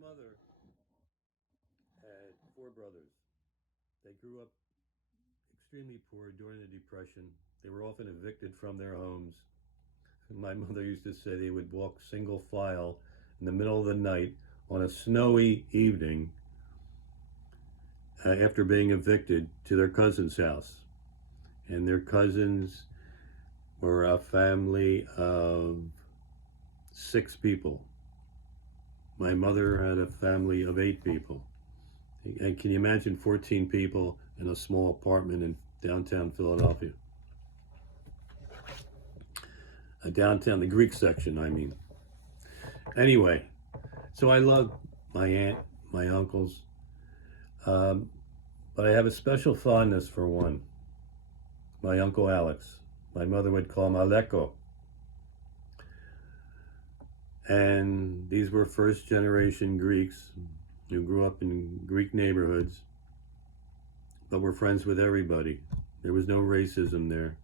mother had four brothers. They grew up extremely poor during the Depression. They were often evicted from their homes. My mother used to say they would walk single file in the middle of the night on a snowy evening after being evicted to their cousin's house. And their cousins were a family of six people. My mother had a family of eight people. And can you imagine 14 people in a small apartment in downtown Philadelphia? Downtown, the Greek section, I mean. Anyway, so I love my aunt, my uncles, um, but I have a special fondness for one, my Uncle Alex. My mother would call him Aleko. And these were first generation Greeks who grew up in Greek neighborhoods, but were friends with everybody. There was no racism there.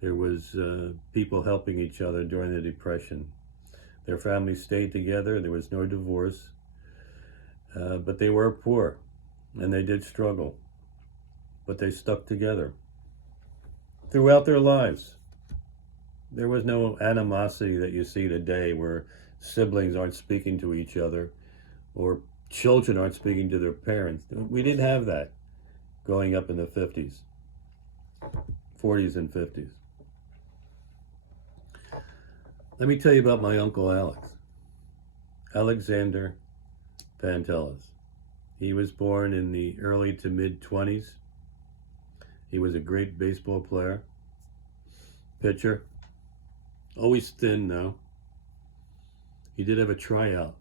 There was people helping each other during the Depression. Their families stayed together. There was no divorce, but they were poor, and they did struggle, but they stuck together throughout their lives. There was no animosity that you see today where siblings aren't speaking to each other or children aren't speaking to their parents. We didn't have that growing up in the 50s, 40s, and 50s. Let me tell you about my Uncle Alex, Alexander Pantellas. He was born in the early to mid 20s. He was a great baseball player, pitcher, always thin though. He did have a tryout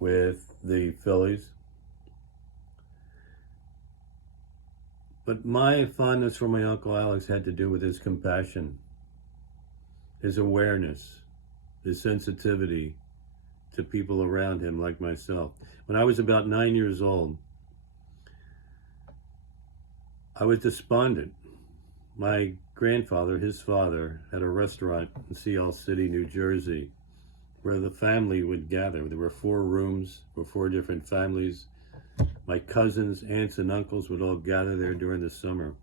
with the Phillies. But my fondness for my Uncle Alex had to do with his compassion, his awareness, his sensitivity to people around him like myself. When I was about 9 years old, I was despondent. My grandfather, his father, had a restaurant in Sea City, New Jersey, where the family would gather. There were 4 rooms for 4 different families. My cousins, aunts, and uncles would all gather there during the summer.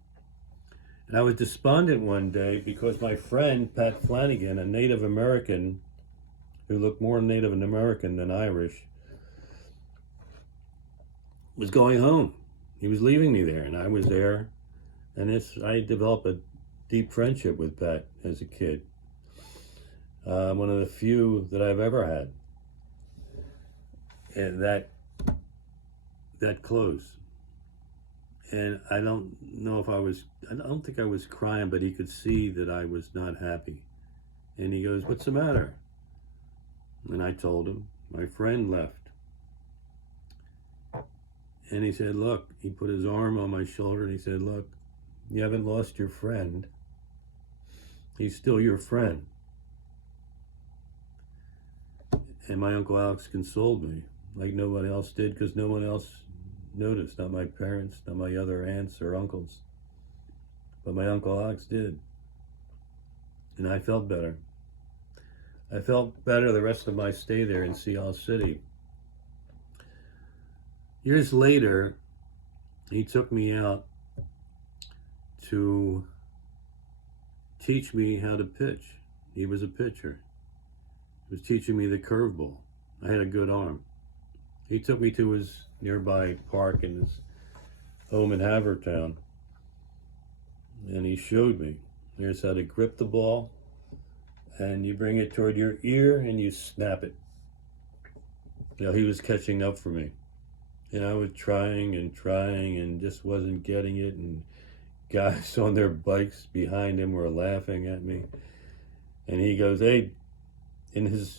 And I was despondent one day because my friend, Pat Flanagan, a Native American who looked more Native American than Irish, was going home. He was leaving me there, and I was there. And I developed a deep friendship with Pat as a kid. One of the few that I've ever had. And that close. And I don't think I was crying, but he could see that I was not happy. And he goes, "What's the matter?" And I told him, my friend left. And he said, "Look," he put his arm on my shoulder and he said, "Look, you haven't lost your friend. He's still your friend." And my Uncle Alex consoled me like no one else did, because no one else noticed, not my parents, not my other aunts or uncles. But my Uncle Alex did. And I felt better. I felt better the rest of my stay there in Sea City. Years later, he took me out to teach me how to pitch. He was a pitcher. He was teaching me the curveball. I had a good arm. He took me to his nearby park in his home in Havertown, and he showed me, here's how to grip the ball, and you bring it toward your ear and you snap it. You know, he was catching up for me. And I was trying and just wasn't getting it, and guys on their bikes behind him were laughing at me. And he goes, "Hey," in his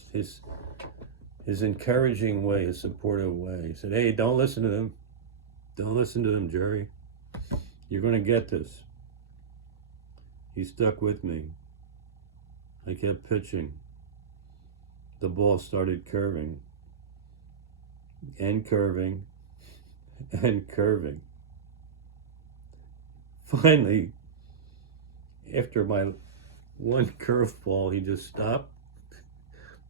encouraging way, his supportive way, he said, "Hey, don't listen to them. Don't listen to them, Jerry. You're going to get this." He stuck with me. I kept pitching. The ball started curving and curving and curving. Finally, after my one curveball, he just stopped,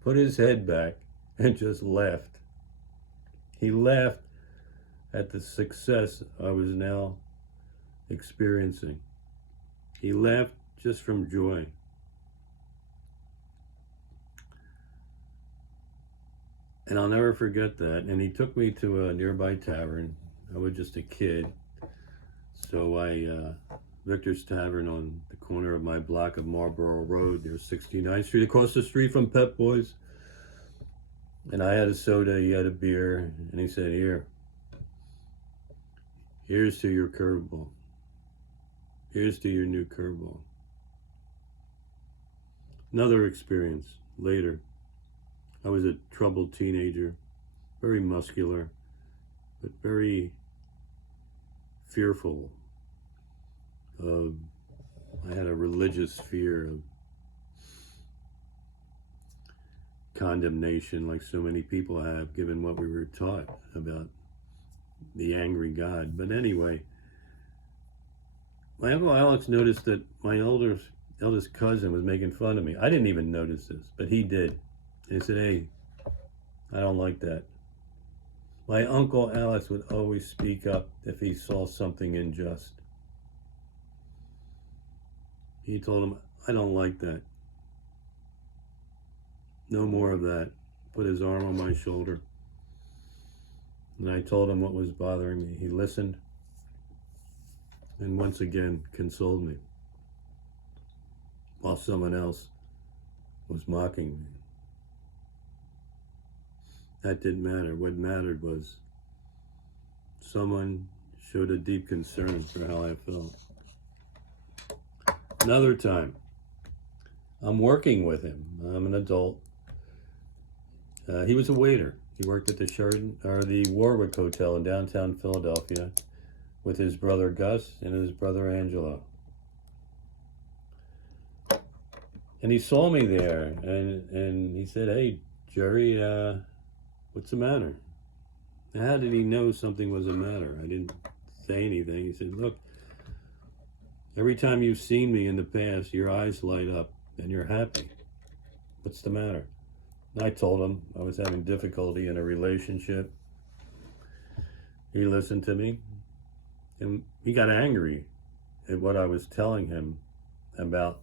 put his head back, and just laughed. He laughed at the success I was now experiencing. He laughed just from joy. And I'll never forget that. And he took me to a nearby tavern. I was just a kid. So Victor's Tavern on the corner of my block of Marlborough Road near 69th Street, across the street from Pep Boys. And I had a soda, he had a beer, and he said, here's to your curveball. Here's to your new curveball. Another experience later. I was a troubled teenager, very muscular, but very fearful. I had a religious fear of condemnation, like so many people have, given what we were taught about the angry God. But anyway, my Uncle Alex noticed that my eldest cousin was making fun of me. I didn't even notice this, but he did. And he said, hey, I don't like that. My Uncle Alex would always speak up if he saw something unjust. He told him, I don't like that. No more of that. Put his arm on my shoulder. And I told him what was bothering me. He listened and once again consoled me, while someone else was mocking me. That didn't matter. What mattered was someone showed a deep concern for how I felt. Another time, I'm working with him. I'm an adult. He was a waiter. He worked at the Warwick Hotel in downtown Philadelphia with his brother Gus and his brother Angelo. And he saw me there, and he said, hey, Jerry, what's the matter? How did he know something was the matter? I didn't say anything. He said, look, every time you've seen me in the past, your eyes light up and you're happy. What's the matter? And I told him I was having difficulty in a relationship. He listened to me, and he got angry at what I was telling him about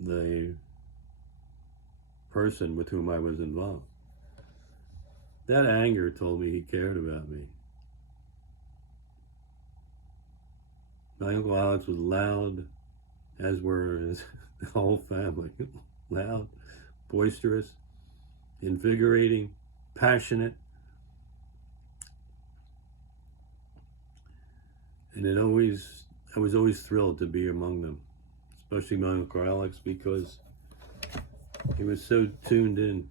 the person with whom I was involved. That anger told me he cared about me. My Uncle Alex was loud, as were his whole family. Loud, boisterous, invigorating, passionate. And I was always thrilled to be among them, especially my Uncle Alex, because he was so tuned in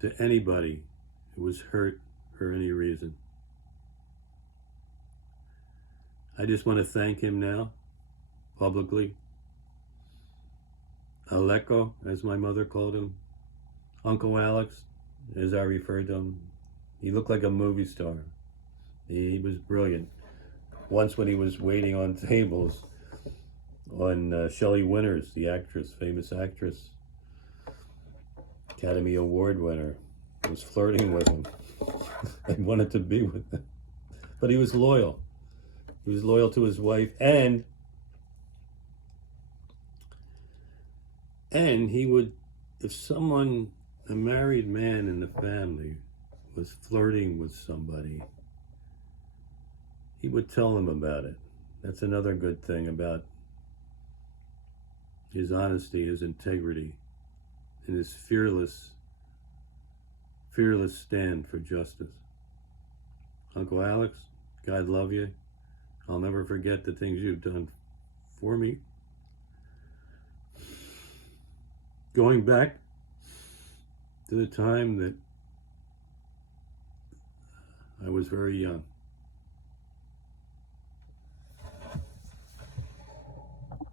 to anybody who was hurt for any reason. I just want to thank him now, publicly. Aleko, as my mother called him. Uncle Alex, as I referred to him. He looked like a movie star. He was brilliant. Once when he was waiting on tables on Shelley Winters, the actress, famous actress, Academy Award winner, was flirting with him and wanted to be with him. But he was loyal. He was loyal to his wife, and he would, if someone, a married man in the family, was flirting with somebody, he would tell them about it. That's another good thing about his honesty, his integrity, and his fearless stand for justice. Uncle Alex, God love you. I'll never forget the things you've done for me. Going back to the time that I was very young.